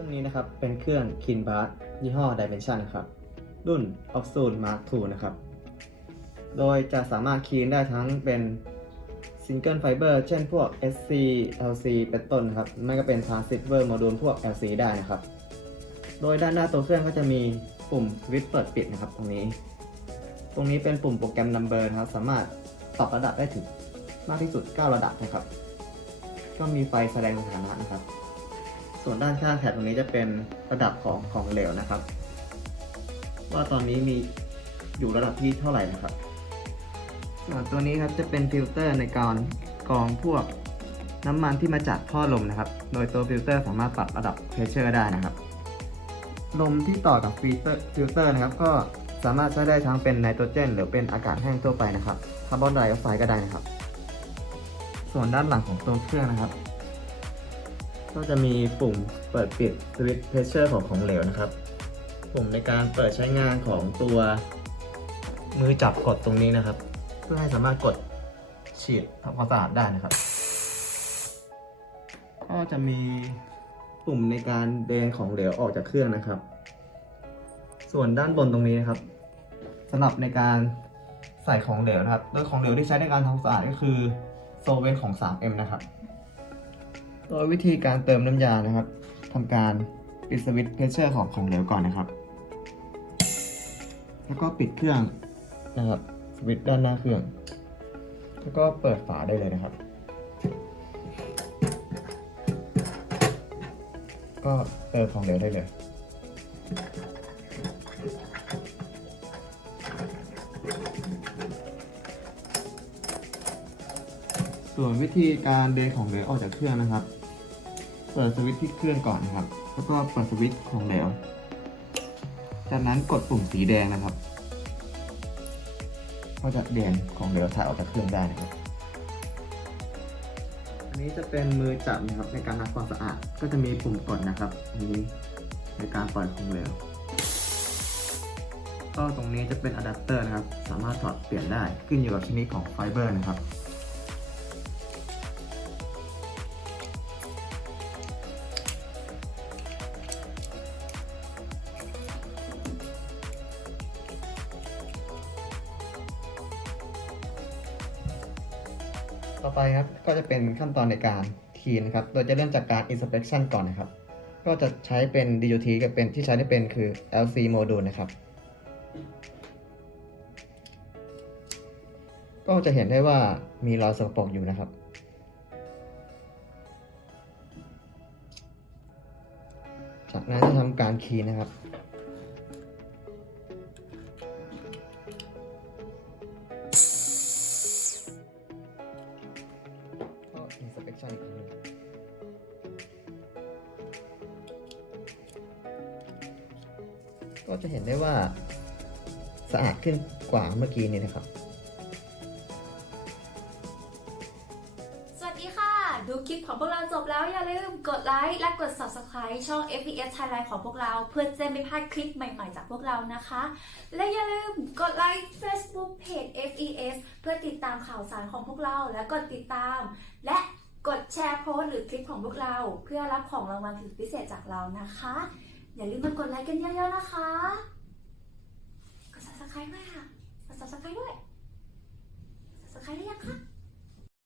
รื่องนี้นะครับเป็นเครื่อง k i n b a r ยี่ห้อ Dimension ครับ รุ่น o x o n Mark II นะครับ โดยจะสามารถคีนได้ทั้งเป็น Single Fiber เช่นพวก SC LC เป็นต้นครับ ไม่ก็เป็น Transceiver Module พวก LC ได้นะครับ โดยด้านหน้าตัวเครื่องก็จะมีปุ่มสวิตช์เปิดปิดนะครับตรงนี้ ตรงนี้เป็นปุ่มโปรแกรม Number นะครับ สามารถปรับระดับได้ถึงมากที่สุด 9 ระดับนะครับ ก็มีไฟแสดงสถานะนะครับ ส่วนด้านข้างแถบตรงนี้จะเป็นระดับของของเหลวนะครับ ว่าตอนนี้มีอยู่ระดับที่เท่าไหร่นะครับ ส่วนตัวนี้ครับจะเป็นฟิลเตอร์ในการกรองพวกน้ำมันที่มาจากท่อลมนะครับ โดยตัวฟิลเตอร์สามารถปรับระดับเพรสเชอร์ได้นะครับ ลมที่ต่อกับฟิลเตอร์ฟิลเตอร์นะครับ ก็สามารถใช้ได้ทั้งเป็นไนโตรเจน หรือเป็นอากาศแห้งทั่วไปนะครับ คาร์บอนไดออกไซด์ก็ได้นะครับ ส่วนด้านหลังของตัวเครื่องนะครับ ก็จะมีปุ่มเปิดปิดสวิตช์เพรสเชอร์ของของเหลวนะครับ ปุ่มในการเปิดใช้งานของตัว มือจับกดตรงนี้นะครับ เพื่อให้สามารถกดฉีดทำความสะอาดได้นะครับ ก็จะมีปุ่มในการเดนของเหลวออกจากเครื่องนะครับ ส่วนด้านบนตรงนี้นะครับสำหรับในการใส่ของเหลวนะครับ โดยของเหลวที่ใช้ในการทำความสะอาดก็คือโซเวนของ 3M นะครับ โดยวิธีการเติมน้ำยานะครับทำการปิดสวิตช์เพรสเชอร์ของของเหลวก่อนนะครับ แล้วก็ปิดเครื่องนะครับสวิตช์ด้านหน้าเครื่อง แล้วก็เปิดฝาได้เลยนะครับ ก็เติมของเหลวได้เลยส่วนวิธีการเดของเหลวออกจากเครื่องนะครับ เปิดสวิตช์ที่เครื่องก่อนนะครับ แล้วก็เปิดสวิตช์ของเหลว จากนั้นกดปุ่มสีแดงนะครับ ก็จะเดนของเหลวถ่ายออกจากเครื่องได้นะครับ อันนี้จะเป็นมือจับนะครับในการทำความสะอาด ก็จะมีปุ่มกดนะครับอันนี้ในการปล่อยของเหลว ก็ตรงนี้จะเป็นอะแดปเตอร์นะครับ สามารถถอดเปลี่ยนได้ขึ้นอยู่กับชนิดของไฟเบอร์นะครับ ต่อไปครับก็จะเป็นขั้นตอนในการทีนครับ โดยจะเริ่มจากการ inspection ก่อนนะครับ ก็จะใช้เป็น DUT กับเป็นที่ใช้ได้เป็นคือ LC module นะครับ ก็จะเห็นได้ว่ามีรอยสกปรกอยู่นะครับ จากนั้นจะทำการคีย์นะครับ inspection อีกหนึ่งก็จะเห็นได้ว่าสะอาดขึ้นกว่าเมื่อกี้นี้นะครับ สวัสดีค่ะ ดูคลิปของพวกเราจบแล้วอย่าลืมกดไลค์และกด subscribe ช่อง FPS Thailand ของพวกเรา เพื่อจะไม่พลาดคลิปใหม่ๆจากพวกเรานะคะ และอย่าลืมกดไลค์ Facebook Page FES เพื่อติดตามข่าวสารของพวกเราและกดติดตาม และ กดแชร์โพสหรือคลิปของพวกเรา เพื่อรับของรางวัลสุดพิเศษจากเรานะคะ อย่าลืมมากดไลค์กันเยอะๆนะคะ กด subscribe ด้วยค่ะกด subscribe ด้วย subscribe ได้ยังคะ